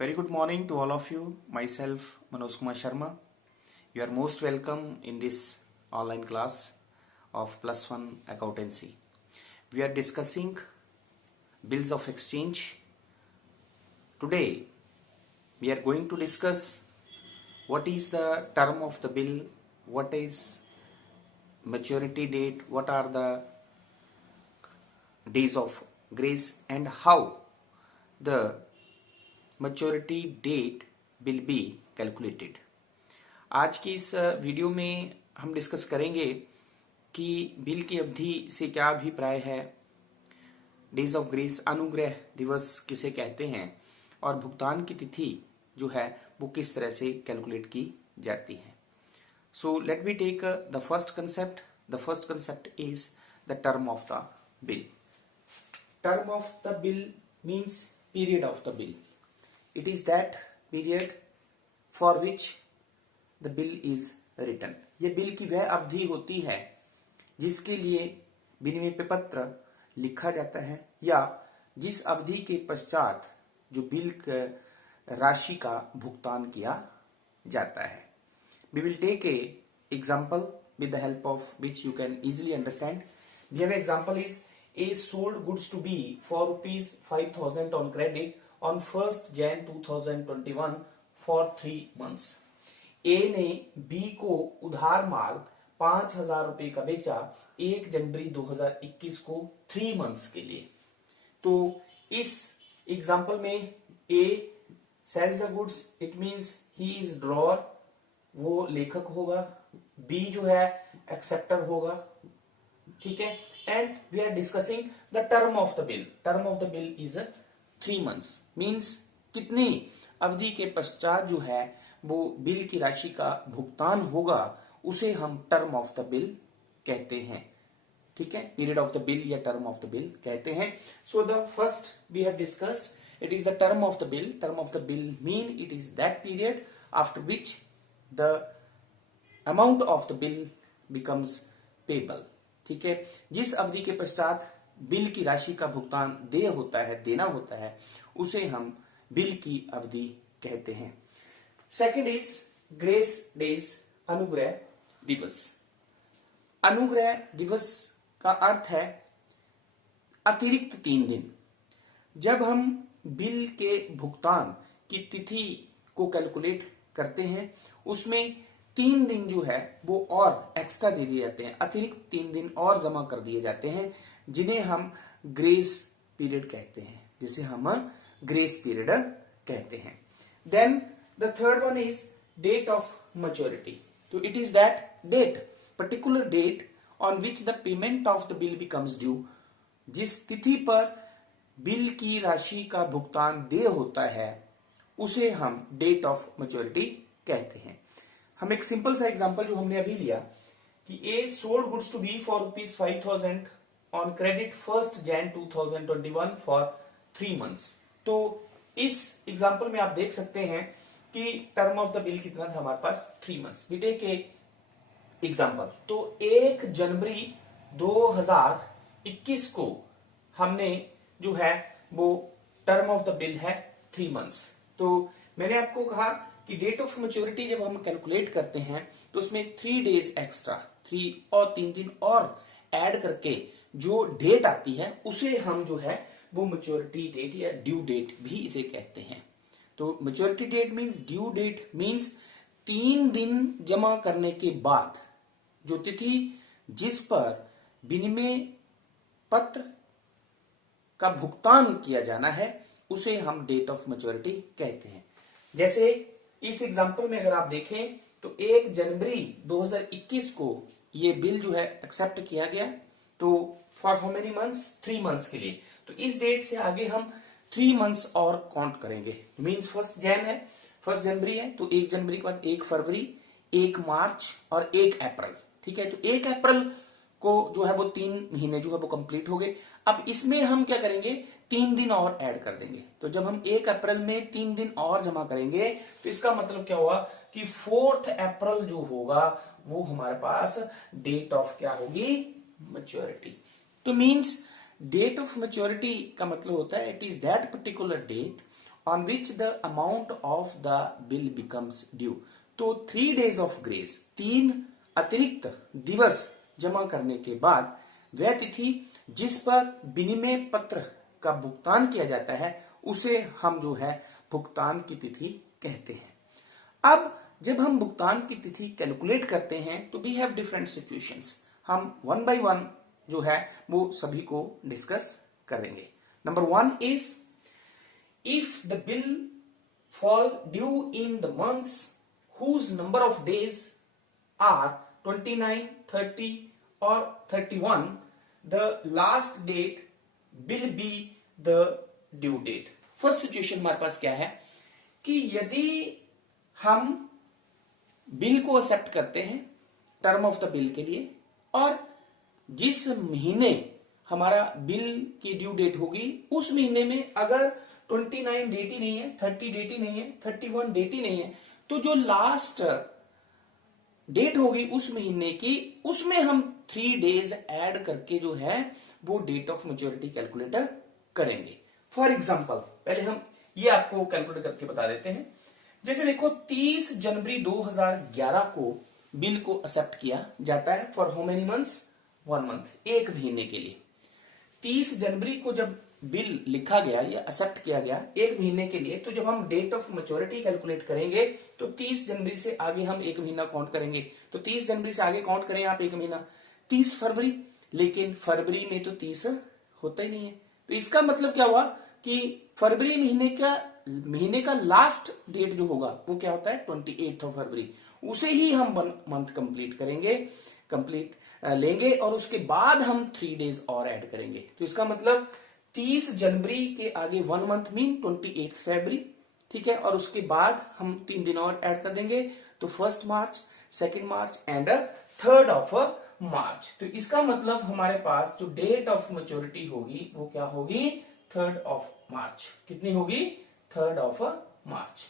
Very good morning to all of you. Myself, Manoj Kumar Sharma. You are most welcome in this online class of Plus One Accountancy. We are discussing bills of exchange. Today, we are going to discuss what is the term of the bill, what is maturity date, what are the days of grace, and how the maturity date will be calculated. आज की इस video में हम discuss करेंगे कि bill की अवधि से क्या अभिप्राय है, डेज ऑफ ग्रेस अनुग्रह दिवस किसे कहते हैं और भुगतान की तिथि जो है वो किस तरह से कैलकुलेट की जाती है. So let me take the first concept. The first concept is the term of the bill. Term of the bill means period of the bill. It is that period for which the bill is written. ये bill की वह अवधि होती है जिसके लिए विनिमय पत्र लिखा जाता है या जिस अवधि के पश्चात जो बिल राशि का भुगतान किया जाता है. We will take a example with the help of which you can easily understand. We have example is A sold goods to B for rupees 5,000 on credit on 1st Jan 2021 for 3 months. A ने B को उधार माल 5,000 रुपए का बेचा 1 जनवरी 2021 को 3 months के लिए. तो इस एग्जाम्पल में A sales the goods, it means he is drawer, वो लेखक होगा. B जो है एक्सेप्टर होगा. ठीक है. And we are discussing the term of the bill. Term of the bill is 3 months. Means कितनी अवधि के पश्चात जो है वो बिल की राशि का भुगतान होगा उसे हम टर्म ऑफ द बिल कहते हैं. ठीक है. पीरियड ऑफ द बिल या टर्म ऑफ द बिल कहते हैं. So the first we have discussed, it is the term of the bill. Term of the bill mean it is that period after which the amount of the bill becomes payable. ठीक है. जिस अवधि के पश्चात bill की राशि का भुगतान देना होता है उसे हम बिल की अवधि कहते हैं. सेकंड इज ग्रेस डेज, अनुग्रह दिवस. अनुग्रह दिवस का अर्थ है अतिरिक्त 3 दिन. जब हम बिल के भुगतान की तिथि को कैलकुलेट करते हैं उसमें 3 दिन जो है वो और एक्स्ट्रा दे दिए जाते हैं. अतिरिक्त 3 दिन और जमा कर दिए जाते हैं जिन्हें हम ग्रेस पीरियड कहते हैं, जिसे हम ग्रेस पीरियड कहते हैं. Then the third one is date of maturity. तो it is that date, particular date on which the payment of the bill becomes due. जिस तिथि पर बिल की राशि का भुगतान देय होता है उसे हम डेट ऑफ मैच्योरिटी कहते हैं. हम एक सिंपल सा एग्जांपल जो हमने अभी लिया कि A sold goods to be for rupees 5,000 on credit 1st Jan 2021 for 3 months. तो इस एग्जांपल में आप देख सकते हैं कि टर्म ऑफ द बिल कितना था हमारे पास, 3 months. We take a example. तो 1 जनवरी 2021 को हमने जो है वो टर्म ऑफ द बिल है 3 मंथ्स. तो मैंने आपको कहा कि डेट ऑफ मैच्योरिटी जब हम कैलकुलेट करते हैं तो उसमें 3 डेज एक्स्ट्रा, 3 और 3 दिन और ऐड करके जो डेट आती है उसे हम जो है वो मैच्योरिटी डेट या ड्यू डेट भी इसे कहते हैं. तो maturity date means due date means 3 दिन जमा करने के बाद जो तिथि जिस पर विनिमय पत्र का भुगतान किया जाना है उसे हम डेट ऑफ मैच्योरिटी कहते हैं. जैसे इस एग्जांपल में अगर आप देखें तो 1 जनवरी 2021 को ये बिल जो है एक्सेप्ट किया गया. तो for how many months, 3 months के लिए. तो इस डेट से आगे हम 3 मंथ्स और काउंट करेंगे. मींस 1 जैन है, 1 जनवरी है तो 1 जनवरी के बाद 1 फरवरी, 1 मार्च और 1 अप्रैल. ठीक है. तो 1 अप्रैल को जो है वो 3 महीने जो है वो कंप्लीट हो गए. अब इसमें हम क्या करेंगे, 3 दिन और ऐड कर देंगे. तो जब हम 1 अप्रैल में 3 दिन और जमा करेंगे तो इसका मतलब क्या हुआ कि 4th अप्रैल जो होगा वो हमारे पास डेट ऑफ क्या होगी, मैच्योरिटी. तो मींस डेट ऑफ मैच्योरिटी का मतलब होता है it is that particular date on which the amount of the bill becomes due. तो 3 days of grace, 3 अतिरिक्त दिवस जमा करने के बाद वह तिथि जिस पर विनिमय पत्र का भुगतान किया जाता है उसे हम जो है भुगतान की तिथि कहते हैं। अब जब हम भुगतान की तिथि कैलकुलेट करते हैं तो वी हैव डिफरेंट सिचुएशंस। हम वन बाय वन जो है वो सभी को डिस्कस करेंगे। Number 1 is if the bill fall due in the months whose number of days are 29, 30 or 31, the last date will be the due date. First situation हमारे पास क्या है कि यदि हम बिल को एक्सेप्ट करते हैं टर्म ऑफ द बिल के लिए और जिस महीने हमारा बिल की ड्यू डेट होगी उस महीने में अगर 29 डेट ही नहीं है, 30 डेट ही नहीं है, 31 डेट ही नहीं है, तो जो लास्ट डेट होगी उस महीने की उसमें हम 3 डेज ऐड करके जो है वो डेट ऑफ मैच्योरिटी कैलकुलेटर करेंगे। फॉर एग्जांपल पहले हम ये आपको कैलकुलेट करके बता देते हैं। जैसे देखो 30 जनवरी 2011 को बिल को एक्सेप्ट किया जाता है for how many months, 1 month, एक महीने के लिए। 30 जनवरी को जब बिल लिखा गया या एक्सेप्ट किया गया एक महीने के लिए, तो जब हम डेट ऑफ मैच्योरिटी कैलकुलेट करेंगे तो 30 जनवरी से आगे हम एक महीना काउंट करेंगे। तो 30 जनवरी से आगे काउंट करें आप एक महीना 30 फरवरी, लेकिन फरवरी में तो 30 होता ही नहीं है। तो इसका मतलब क्या हुआ कि फरवरी महीने का लास्ट डेट जो होगा वो क्या होता है 28 ऑफ फरवरी, उसे ही हम 1 मंथ कंप्लीट करेंगे, लेंगे और उसके बाद हम 3 डेज और ऐड करेंगे। तो इसका मतलब 30 जनवरी के आगे 1 मंथ मीन 28 फरवरी, ठीक है, और उसके बाद हम 3 दिन और ऐड कर देंगे तो 1 मार्च, 2 मार्च एंड 3 ऑफ मार्च। तो इसका मतलब हमारे पास जो डेट ऑफ मैच्योरिटी होगी वो क्या होगी 3 ऑफ मार्च। कितनी होगी 3 ऑफ मार्च,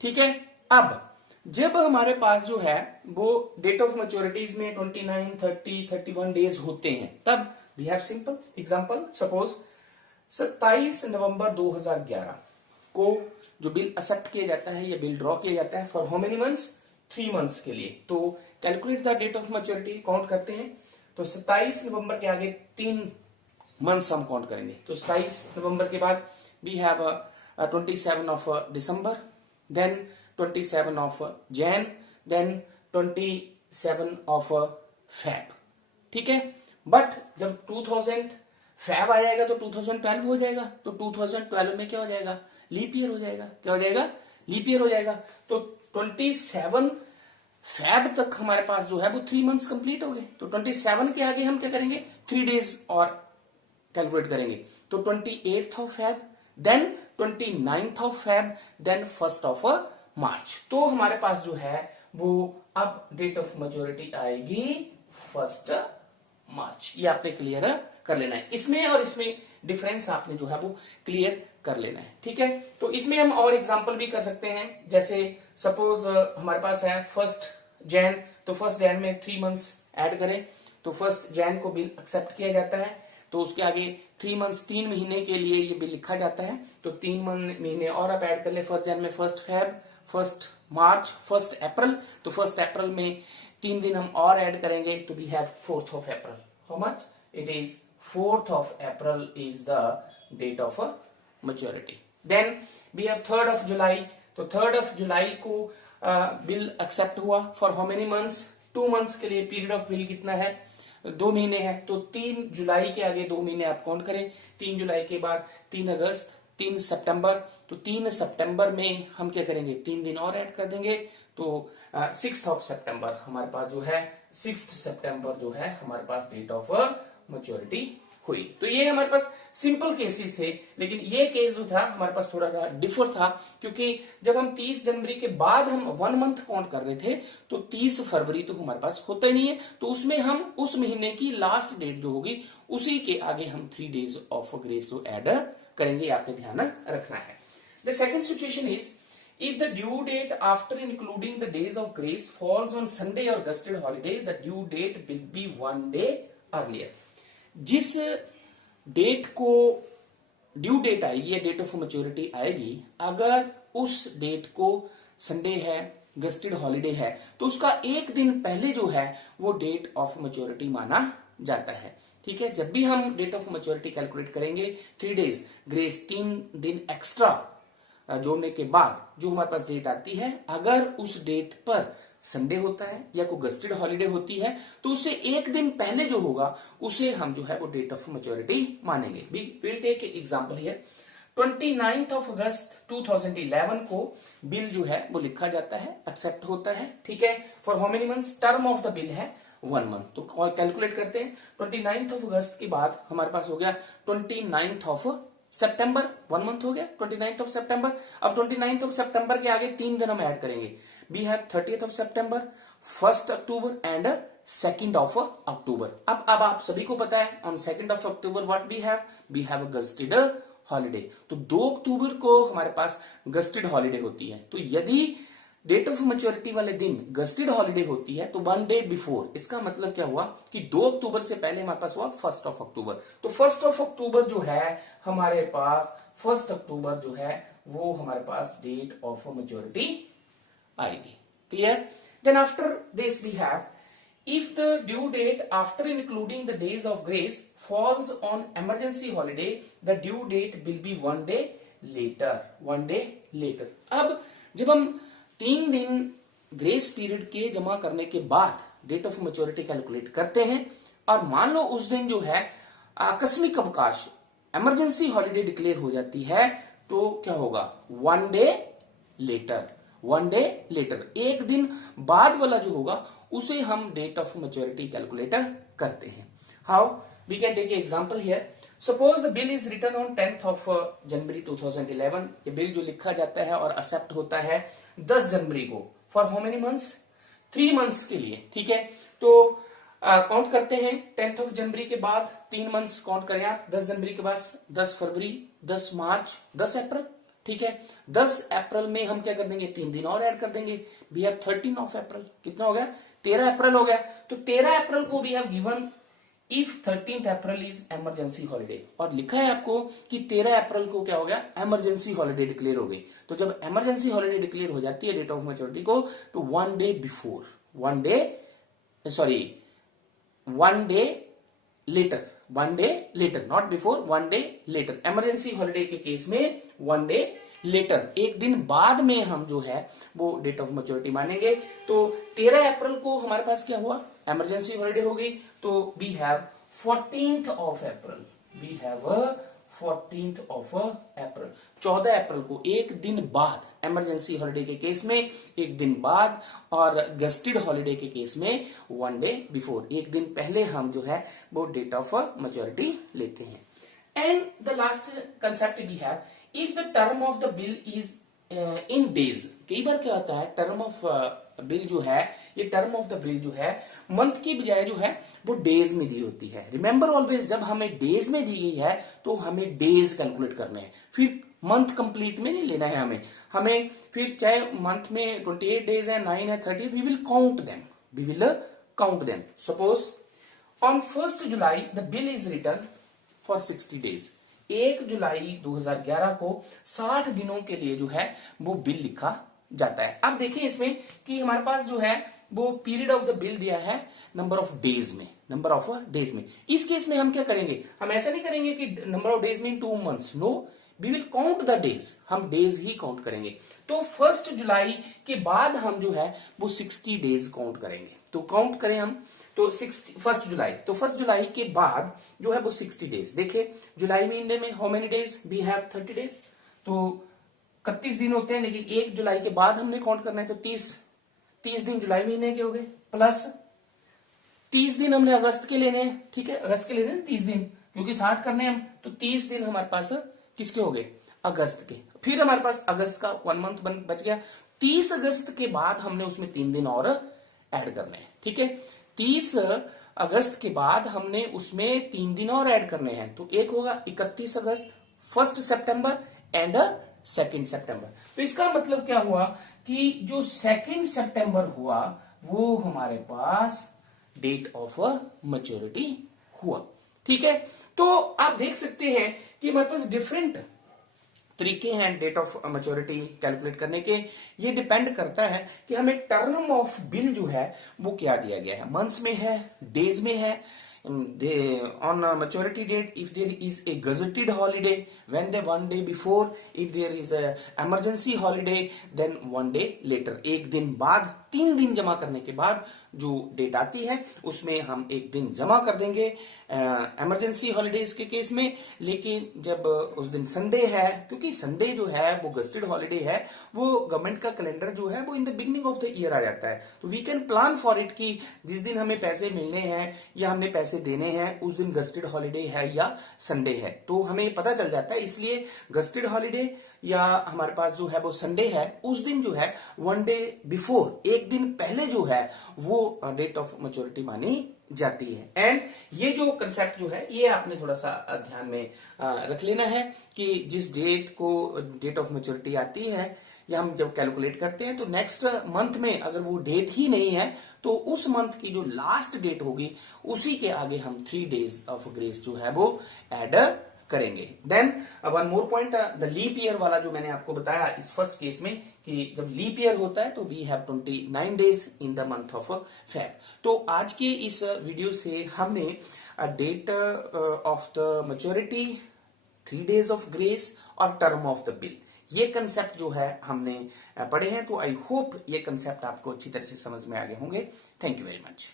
ठीक है। अब जब हमारे पास जो है वो डेट ऑफ मैच्योरिटीज में 29, 30, 31 डेज होते हैं तब we have simple example. Suppose 27 नवंबर 2011 को जो बिल एक्सेप्ट किया जाता है या बिल ड्रॉ किया जाता है for how many months, 3 months के लिए। तो calculate the date of maturity, count करते हैं। तो 27 नवंबर के आगे 3 मंथ्स हम काउंट करेंगे। तो 27 नवंबर के बाद we have 27 of December, then 27 of Jan, then 27 of Feb, ठीक है। बट जब 2000 फेब आ जाएगा तो 2012 हो जाएगा, तो 2012 में क्या हो जाएगा लीप ईयर हो जाएगा। क्या हो जाएगा लीप ईयर हो जाएगा। तो 27 फेब तक हमारे पास जो है वो 3 मंथ्स कंप्लीट हो गए। तो 27 के आगे हम क्या करेंगे 3 डेज और कैलकुलेट करेंगे। तो 28th of Feb, then 29th of Feb, then 1 of March. तो हमारे पास जो है वो अब डेट ऑफ मैच्योरिटी आएगी 1 मार्च। ये आपने क्लियर कर लेना है। इसमें और इसमें डिफरेंस आपने जो है वो क्लियर कर लेना है, ठीक है। तो इसमें हम और एग्जांपल भी कर सकते हैं। जैसे सपोज हमारे पास है 1 जैन, तो 1 जैन में 3 मंथ्स ऐड करें तो 1 जैन को बिल एक्सेप्ट किया जाता है, तो उसके आगे 3 मंथ्स 3 महीने के लिए ये बिल लिखा जाता है। तो 3 महीने और आप ऐड कर ले 1 जैन में 1 फेब, 1 मार्च, 1 अप्रैल। तो 1 अप्रैल में 3 दिन हम और ऐड करेंगे तो we have 4th of April. How much it is 4th of April is the date of maturity. Then we have 3rd of July. तो 3rd ऑफ जुलाई को बिल एक्सेप्ट हुआ for how many months, 2 months के लिए। Period of bill कितना है 2 महीने है। तो 3 जुलाई के आगे 2 महीने आप काउंट करें। 3 जुलाई के बाद 3 अगस्त, 3 सितंबर। तो 3 सितंबर में हम क्या करेंगे 3 दिन और ऐड कर देंगे। तो 6th ऑफ सितंबर हमारे पास जो है 6th सितंबर जो है हमारे पास डेट ऑफ मैच्योरिटी हुई। तो ये हमारे पास सिंपल केसेस थे, लेकिन ये केस जो था हमारे पास थोड़ा सा डिफर था, क्योंकि जब हम 30 जनवरी के बाद हम 1 मंथ काउंट कर रहे थे तो 30 फरवरी तो हमारे पास होता ही नहीं है। तो उसमें हम उस महीने की लास्ट डेट जो होगी उसी के आगे हम 3 डेज ऑफ ग्रेस को ऐड करेंगे। आपने ध्यान रखना है। The second situation is if the due date after including the days of grace falls on Sunday or gusted holiday, the due date will be 1 day earlier. जिस date को due date आएगी या date of maturity आएगी, अगर उस date को Sunday है, gazetted holiday है, तो उसका एक दिन पहले जो है वो डेट ऑफ मैच्योरिटी माना जाता है। ठीक है, जब भी हम डेट ऑफ मैच्योरिटी कैलकुलेट करेंगे 3 डेज ग्रेस, 3 दिन एक्स्ट्रा जोड़ने के बाद जो हमारे पास डेट आती है, अगर उस डेट पर संडे होता है या कोई गस्टेड हॉलीडे होती है, तो उससे एक दिन पहले जो होगा उसे हम जो है वो डेट ऑफ मैच्योरिटी मानेंगे। Will take example here. 29 of August 2011 को बिल जो है वो लिखा जाता है, एक्सेप्ट होता है। ठीक है, for how many months? Term of the bill है 1 मंथ। तो कैलकुलेट करते हैं। 29 ऑफ अगस्त के बाद हमारे पास हो गया 29 ऑफ सितंबर, 1 मंथ हो गया 29 ऑफ सितंबर। अब 29 ऑफ सितंबर के आगे 3 दिन हम ऐड करेंगे। We have 30th of September, 1st October and 2nd of October. अब आप सभी को पता है on 2nd of October what we have a gazetted holiday. तो 2 अक्टूबर को हमारे पास गस्टेड हॉलीडे होती है। तो यदि डेट ऑफ मैच्योरिटी वाले दिन गस्टेड हॉलीडे होती है तो 1 डे बिफोर, इसका मतलब क्या हुआ कि 2 अक्टूबर से पहले हमारे पास हुआ 1st ऑफ अक्टूबर। तो 1st ऑफ अक्टूबर जो है हमारे पास, 1st अक्टूबर जो है वो हमारे पास डेट ऑफ मैच्योरिटी आएगी। Clear? Then after this we have, if the due date after including the days of grace falls on emergency holiday, the due date will be 1 day later, 1 day later। अब जब हम 3 दिन grace period के जमा करने के बाद date of maturity calculate करते हैं, और मान लो उस दिन जो है आकस्मिक अवकाश, इमरजेंसी हॉलीडे डिक्लेयर हो जाती है, तो क्या होगा? 1 डे लेटर, 1 डे लेटर, एक दिन बाद वाला जो होगा उसे हम डेट ऑफ मैच्योरिटी कैलकुलेट करते हैं। How? We can take example here. Suppose the bill is return on 10th of January 2011। ये बिल जो लिखा जाता है और एक्सेप्ट होता है 10 जनवरी को, for how many months? 3 months के लिए। ठीक है, तो काउंट करते हैं 10th ऑफ जनवरी के बाद 3 मंथ्स काउंट करें आप। 10 जनवरी के बाद 10 फरवरी, 10 मार्च, 10 अप्रैल। ठीक है, 10 अप्रैल में हम क्या कर देंगे? 3 दिन और ऐड कर देंगे। We have 13 of April. कितना हो गया? 13 अप्रैल हो गया। तो 13 अप्रैल को we have given if 13th April is emergency holiday, और लिखा है आपको कि 13 अप्रैल को क्या हो गया? इमरजेंसी हॉलीडे डिक्लेयर हो गई। तो जब इमरजेंसी हॉलीडे डिक्लेयर हो जाती है डेट ऑफ मैच्योरिटी को, तो 1 day before, 1 day letter, 1 day letter, not before, 1 day letter. Emergency holiday के केस में 1 डे लेटर, एक दिन बाद में हम जो है वो डेट ऑफ मैच्योरिटी मानेंगे। तो 13 अप्रैल को हमारे पास क्या हुआ? इमरजेंसी हॉलीडे हो गई। तो we have 14th of April, we have 14th of April. 14 अप्रैल को एक दिन बाद, इमरजेंसी हॉलीडे के केस में एक दिन बाद, और गस्टेड हॉलीडे के केस में 1 डे बिफोर, एक दिन पहले हम जो है वो डेट ऑफ मैच्योरिटी लेते हैं। And the last concept we have, if the term of the bill is in days. कई बार क्या होता है, टर्म ऑफ बिल जो है, ये टर्म ऑफ द बिल जो है मंथ की बजाय जो है वो डेज में दी होती है। रिमेंबर ऑलवेज, जब हमें डेज में दी गई है तो हमें डेज कैलकुलेट करने हैं, फिर मंथ कंप्लीट में नहीं लेना है हमें फिर चाहे मंथ में 28 डेज है, 9 है, 30, we will count them. Suppose on 1st July the bill is return for 60 days. 1 जुलाई 2011 को 60 दिनों के लिए जो है वो बिल लिखा जाता है। अब देखिए इसमें कि हमारे पास जो है वो पीरियड ऑफ द बिल दिया है नंबर ऑफ डेज में। इस केस में हम क्या करेंगे? हम ऐसा नहीं करेंगे कि number of days mean 2 months, no, we will count the days, हम डेज ही काउंट करेंगे। तो 1st जुलाई के बाद हम जो है वो 60 डेज काउंट करेंगे। तो काउंट करें हम, तो 1st जुलाई के बाद जो है वो 60 डेज। देखिए जुलाई महीने में how many days? We have 30 days. तो 31 दिन होते हैं, लेकिन 1 जुलाई के बाद हमने काउंट करना है, तो 30 दिन जुलाई महीने के हो गए, प्लस 30 दिन हमने अगस्त के लेने हैं। ठीक है, अगस्त के लेने हैं 30 दिन, क्योंकि 60 करने हैं हम, तो 30 दिन हमारे पास किसके हो गए? अगस्त के। फिर हमारे पास अगस्त का 1 मंथ बच गया। 30 अगस्त के बाद हमने उसमें 3 दिन और ऐड करने हैं। ठीक है, 30 अगस्त के बाद हमने उसमें 3 दिन और ऐड करने हैं, तो एक होगा 31 अगस्त, 1 सितंबर एंड 2 सितंबर। तो इसका मतलब क्या हुआ कि जो 2 सितंबर हुआ वो हमारे पास डेट ऑफ मैच्योरिटी हुआ। ठीक है, तो आप देख सकते हैं कि हमारे पास डिफरेंट तरीके हैं डेट ऑफ मैच्योरिटी कैलकुलेट करने के। ये डिपेंड करता है कि हमें टर्म ऑफ बिल जो है वो क्या दिया गया है, मंथ्स में है, डेज में है। On maturity date, if there is a gazetted holiday, when they 1 day before, if there is a emergency holiday, then 1 day later, एक दिन बाद, 3 दिन जमा करने के बाद जो डेट आती है उसमें हम एक दिन जमा कर देंगे इमरजेंसी हॉलीडेज के केस में। लेकिन जब उस दिन संडे है, क्योंकि संडे जो है वो गस्टेड हॉलीडे है, वो गवर्नमेंट का कैलेंडर जो है वो in the beginning of the year आ जाता है, तो we can plan for it कि जिस दिन हमें पैसे मिलने हैं या हमने पैसे देने हैं उस दिन गस्टेड हॉलीडे है या संडे है, तो हमें पता चल जाता है। इसलिए गस्टेड हॉलीडे या हमारे पास जो है वो संडे है, उस दिन जो है 1 डे बिफोर, एक दिन पहले जो है वो डेट ऑफ मैच्योरिटी मानी जाती है। एंड ये जो कंसेप्ट जो है ये आपने थोड़ा सा ध्यान में रख लेना है कि जिस डेट को डेट ऑफ मैच्योरिटी आती है या हम जब कैलकुलेट करते हैं तो नेक्स्ट मंथ में अगर वो डेट ही नहीं है तो उस मंथ की जो लास्ट डेट होगी उसी के आगे हम 3 days ऑफ ग्रेस जो है वो ऐड करेंगे। Then one more point, the leap year वाला जो मैंने आपको बताया इस फर्स्ट केस में कि जब लीप ईयर होता है तो we have 29 days in the month of Feb. तो आज के इस वीडियो से हमने date of the maturity, 3 days of grace और टर्म ऑफ द बिल, ये कंसेप्ट जो है हमने पढ़े हैं। तो आई होप ये कंसेप्ट आपको अच्छी तरह से समझ में आ गए होंगे। Thank you very much.